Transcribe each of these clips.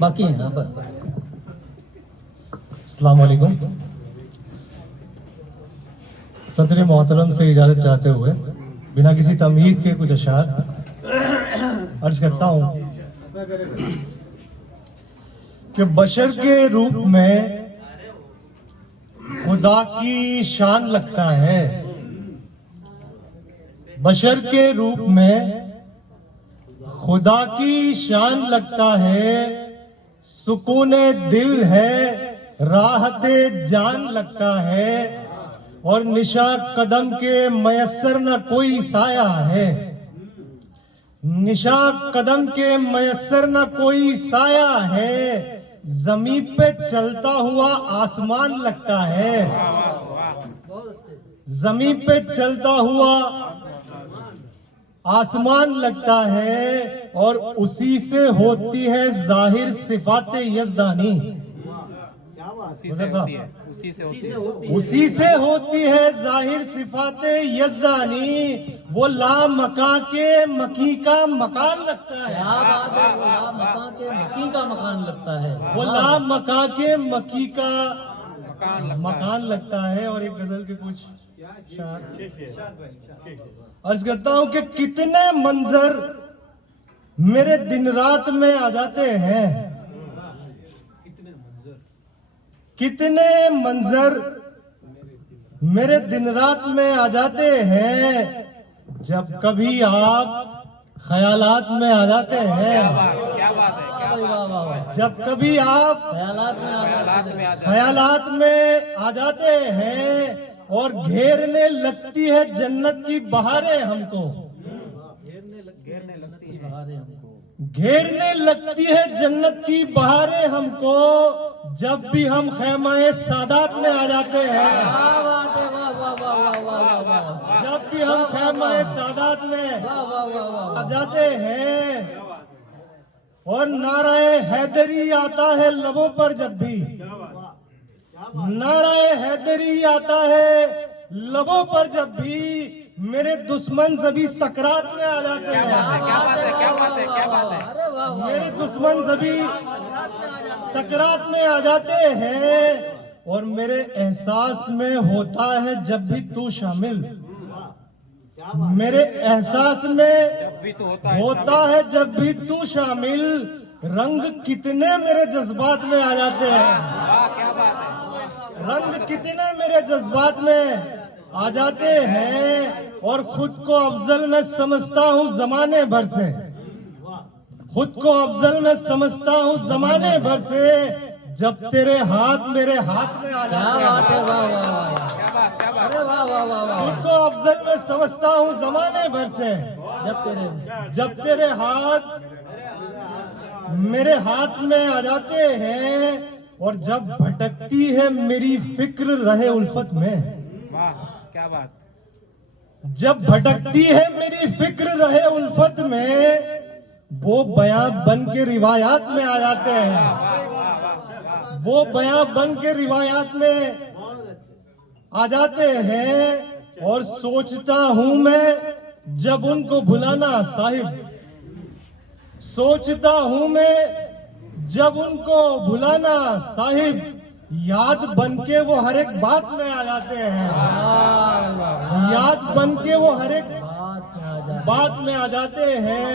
बाकी है ना बस। अस्सलाम वालेकुम। सदर मोहतरम से इजाजत चाहते हुए बिना किसी तमहीद के कुछ अशार अर्ज करता हूं कि बशर के रूप में खुदा की शान लगता है, बशर के रूप में खुदा की शान लगता है, सुकून दिल है, राहत जान लगता है, और निशा कदम के मयस्सर न कोई साया है, निशा कदम के मयस्सर न कोई साया है, जमीन पे चलता हुआ आसमान लगता है, जमीन पे चलता हुआ आसमान लगता है, और उसी से होती है जाहिर सिफाते यज़दानी, उसी से होती है जाहिर सिफाते यज़दानी, वो ला मका के मकी का मकान लगता है, क्या बात है, वो ला मका के मकी का मकान लगता है, वो ला मका के मकी का मकान लगता है। और एक गजल के कुछ अर्ज करता हूं कि कितने मंजर मेरे दिन रात में आ जाते हैं, कितने मंजर मेरे दिन रात में आ जाते हैं, जब कभी आप ख्यालात में आ जाते हैं, जब कभी आप ख्यालात में आ जाते हैं, और घेरने लगती है जन्नत की बहारें हमको, घेरने लगती है जन्नत की बहारें हमको, जब भी हम खैमाए सादात में आ जाते हैं, जब भी हम खैमाए सादात में आ जाते हैं, और नाराए हैदरी आता है लबों पर जब भी, नाराए हैदरी आता है लबों पर जब भी, मेरे दुश्मन सभी सकरात में आ जाते हैं, मेरे दुश्मन सभी सकरात में आ जाते हैं, और मेरे एहसास में होता है जब भी तू शामिल, मेरे एहसास में होता है जब भी तू शामिल, रंग कितने मेरे जज्बात में आ जाते हैं, रंग कितने मेरे जज्बात में आ जाते हैं, और खुद को अफजल में समझता हूँ जमाने भर से, खुद को अफजल में समझता हूँ जमाने भर से, जब तेरे हाथ मेरे हाथ में आ जाते हैं, खुद को अफजल में समझता हूँ जमाने भर से, जब तेरे हाथ मेरे हाथ में आ जाते हैं, और जब भटकती है मेरी फिक्र रहे उल्फत में, क्या बात, जब भटकती है मेरी फिक्र रहे उल्फत में, वो बयां बन के रिवायात में आ जाते हैं, वो बयां बन के रिवायात में आ जाते हैं, और सोचता हूं मैं जब उनको भुलाना साहिब, सोचता हूं मैं जब उनको भुलाना साहिब, याद बन के वो हर एक बात में आ जाते हैं, याद बन के वो हर एक बात में आ जाते हैं,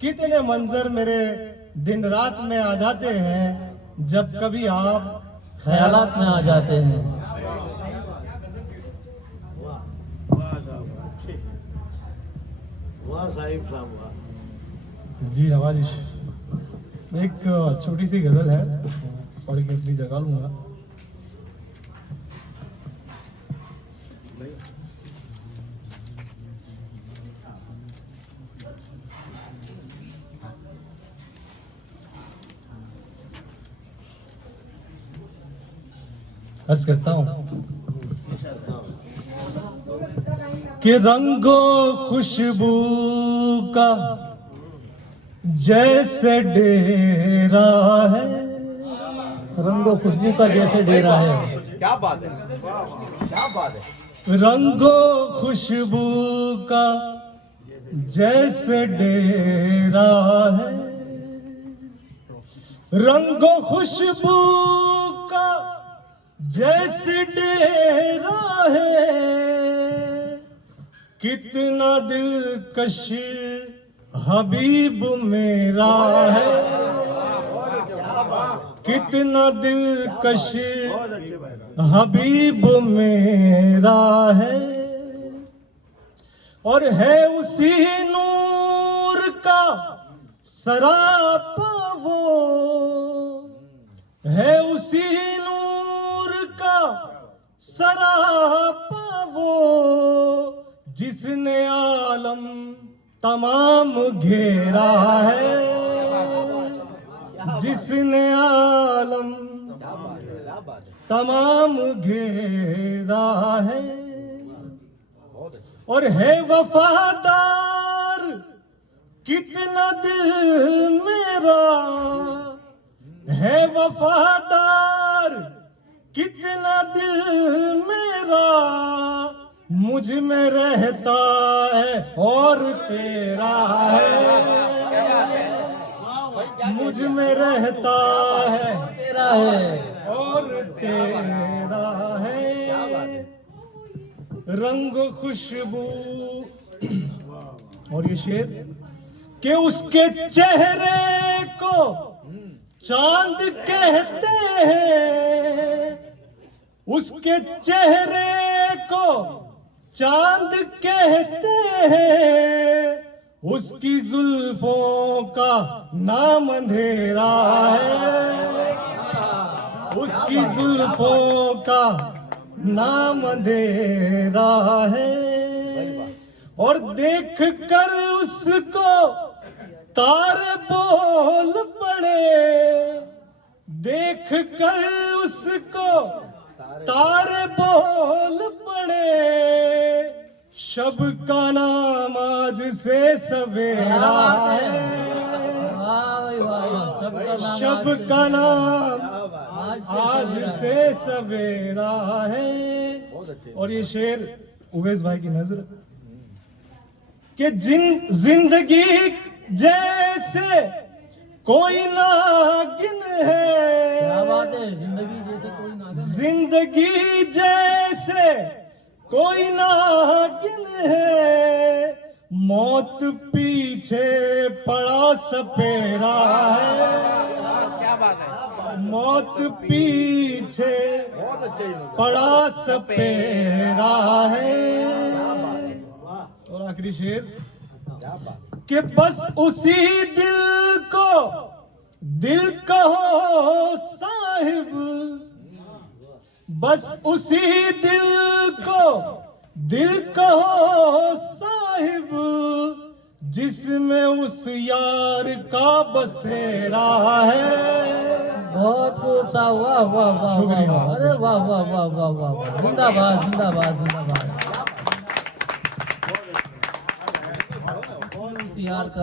कितने मंजर मेरे दिन रात में आ जाते हैं, जब कभी आप ख्यालात में आ जाते हैं। जी नवाजिश, एक छोटी सी गजल है और एक अपनी जगह लूंगा। अर्ज करता हूं कि रंगो खुशबू का जैसे डेरा है, रंगो खुशबू का जैसे डेरा है, क्या बात है, क्या बात है, रंगो खुशबू का जैसे डेरा है, रंगो खुशबू का जैसे डेरा है, कितना दिलकश हबीब मेरा है, कितना दिलकश हबीब मेरा है। और है उसी नूर का सरापा वो, है उसी नूर का सरापा वो, जिसने आलम तमाम घेरा है, जिसने आलम तमाम घेरा है। और है वफादार कितना दिल मेरा, है वफादार कितना दिल मेरा, मुझ में रहता है और तेरा है, मुझ में रहता है तेरा है और तेरा है। रंग खुशबू। और ये शेर कि उसके चेहरे को चांद कहते हैं, उसके चेहरे को चांद कहते हैं, उसकी जुल्फों का नाम अंधेरा है, उसकी जुल्फों का नाम अंधेरा है। और देख कर उसको तारे बोल पड़े, देख कर उसको तारे बोल पड़े, शब का नाम आज से सवेरा है, वाह भाई वाह वाह, सबका नाम शब का नाम आज से सवेरा है। और ये शेर उवैस भाई की नजर कि जिंदगी जैसे कोई नागिन है, क्या बात है, जिंदगी जैसे कोई नागिन, जिंदगी जैसे कोई नागिन है, मौत पीछे पड़ा सपेरा है, क्या बात है, मौत पीछे पड़ा सपेरा है। और आखिरी शेर कि बस उसी दिल को दिल कहो साहिब, बस उसी दिल को दिल कहो साहिब, जिसमें उस यार का बसेरा है। बहुत खूब सा, वाह वाह वाह शुक्रिया। वाह, अरे वाह वाह वाह वाह वाह वाह, जिंदाबाद जिंदाबाद जिंदाबाद। उस यार का